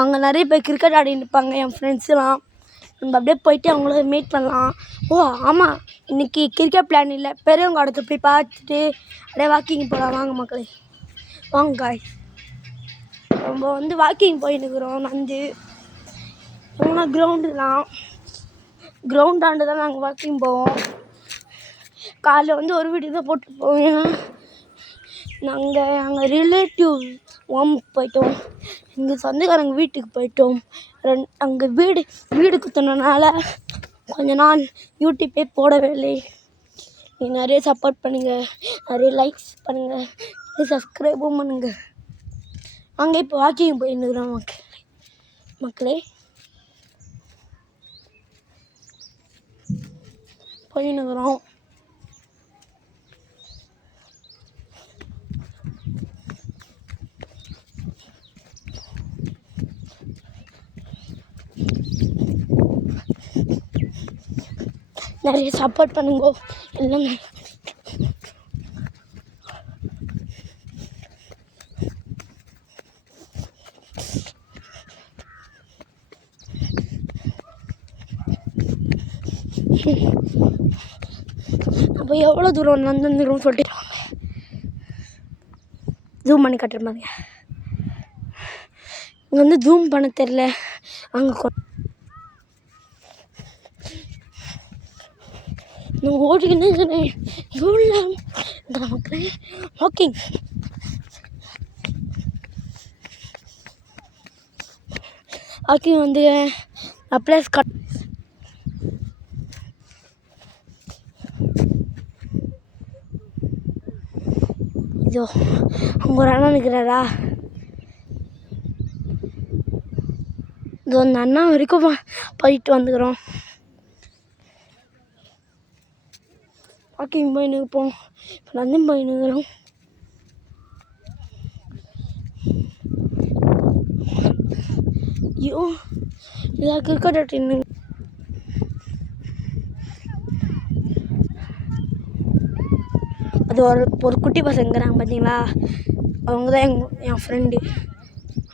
அங்கே நிறைய பேர் கிரிக்கெட் ஆடின்னு இருப்பாங்க என் ஃப்ரெண்ட்ஸ்லாம். நம்ம அப்படியே போயிட்டு அவங்கள மீட் பண்ணலாம். ஓ ஆமாம், இன்றைக்கி கிரிக்கெட் பிளான் இல்லை, பெரியவங்க இடத்த போய் பார்த்துட்டு அப்படியே வாக்கிங் போகலாம். வாங்க மக்களே, வாங்க காய்ஸ். நம்ம வாக்கிங் போயின்னுக்குறோம். எங்கன்னா கிரவுண்டாண்டு தான் நாங்கள் வாக்கிங் போவோம். காலைல ஒரு வீடியோ தான் போட்டு போவோம். ஏன்னா நாங்கள் ரிலேட்டிவ் ஹோமுக்கு போயிட்டோம், எங்கள் சொந்தக்காரங்க வீட்டுக்கு போயிட்டோம். அங்கே வீடு குத்துனனால கொஞ்ச நாள் யூடியூப்பே போடவே இல்லை. நீங்கள் நிறைய சப்போர்ட் பண்ணுங்கள், நிறைய லைக்ஸ் பண்ணுங்கள், நிறைய சப்ஸ்கிரைபும் பண்ணுங்கள். அங்கே இப்போ வாக்கிங் போயின்னுக்குறோம் மக்களே. போயின்னுக்குறோம். நிறைய சப்போர்ட் பண்ணுங்க எல்லாம். அப்போ எவ்வளோ தூரம் நடந்துருவோம் சொல்லிட்டு ஜூம் பண்ணி கட்டுற மாதிரி. இங்கே ஜூம் பண்ண தெரில. அங்கே நான் ஓடிக்கின்னு இருக்கிறேன். எவ்வளோ நமக்கு வாக்கிங். ப்ளஸ் இதோ அவங்க ஒரு அண்ணா நிற்கிறாரா, இதோ அந்த அண்ணா வரைக்கும் போயிட்டு வந்துக்கிறோம். வாக்கிங் போயின்னு இருப்போம். இப்போ நடந்து போயின்னுக்கிறோம். ஐயோ இதான் கிரிக்கெட் ஆட்டின்னு. அது ஒரு குட்டி பசங்கிறாங்க பார்த்தீங்களா, அவங்க தான் என் ஃப்ரெண்டு.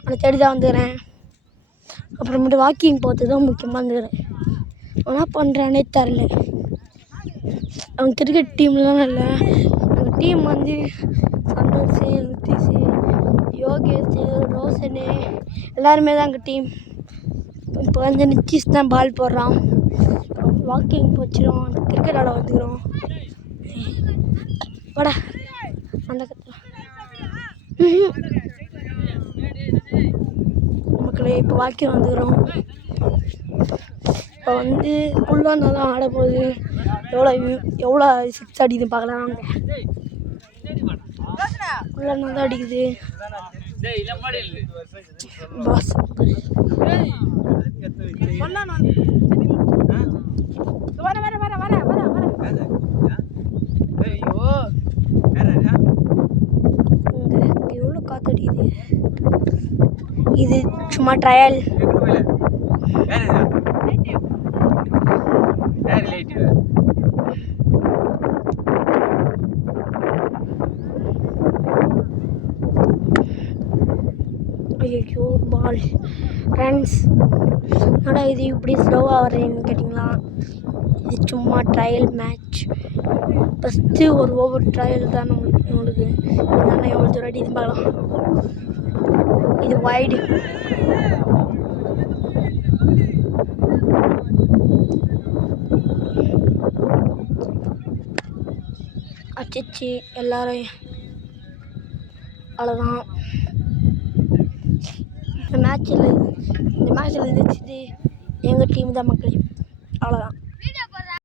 அவனை தேடி தான் வந்துக்கிறேன். அப்புறமேட்டு வாக்கிங் போகிறது தான் முக்கியமாக வந்துக்கிறேன். என்ன பண்ணுறானே தெரில. அவங்க கிரிக்கெட் டீம்லாம் இல்லை. அவங்க டீம் சந்தோஷ், நிதிஷ், யோகேஷ், ரோஷனு எல்லாருமே தான் எங்கள் டீம். இப்போ நிதிஷ் தான் பால் போடுறான். வாக்கிங் போச்சுடும், கிரிக்கெட் ஆட வந்துக்கிறோம். வாடா அந்த மக்களே, இப்போ வாக்கிங் வந்துக்கிறோம். இப்போ உள்ளாண்டா தான் ஆட போகுது. எவ்வளோ சிக்ஸ் அடிக்குதுன்னு பார்க்கலாம். வாங்க, உள்ளாண்டா தான் அடிக்குது. பாஸ் எவ்வளோ காத்தடிக்குது. இது சும்மா ட்ரையல். ஐயோ பால் ஃப்ரெண்ட்ஸ், என்னடா இது இப்படி ஸ்லோவாக வரேன்னு கேட்டிங்களா, இது சும்மா ட்ரையல் மேட்ச். ஃபஸ்ட்டு ஒரு ஓவர் ட்ரையல் தான் உங்களுக்கு. என்னென்ன எவ்வளோ தூரம் அடிக்குதுன்னு பார்க்கலாம். இது வைடு. அச்சிச்சு எல்லாரும் அவ்வளோதான். இந்த மேட்ச்சில் ஜெயிச்சது எங்கள் டீம் தான் மக்களே. அவ்வளோதான்.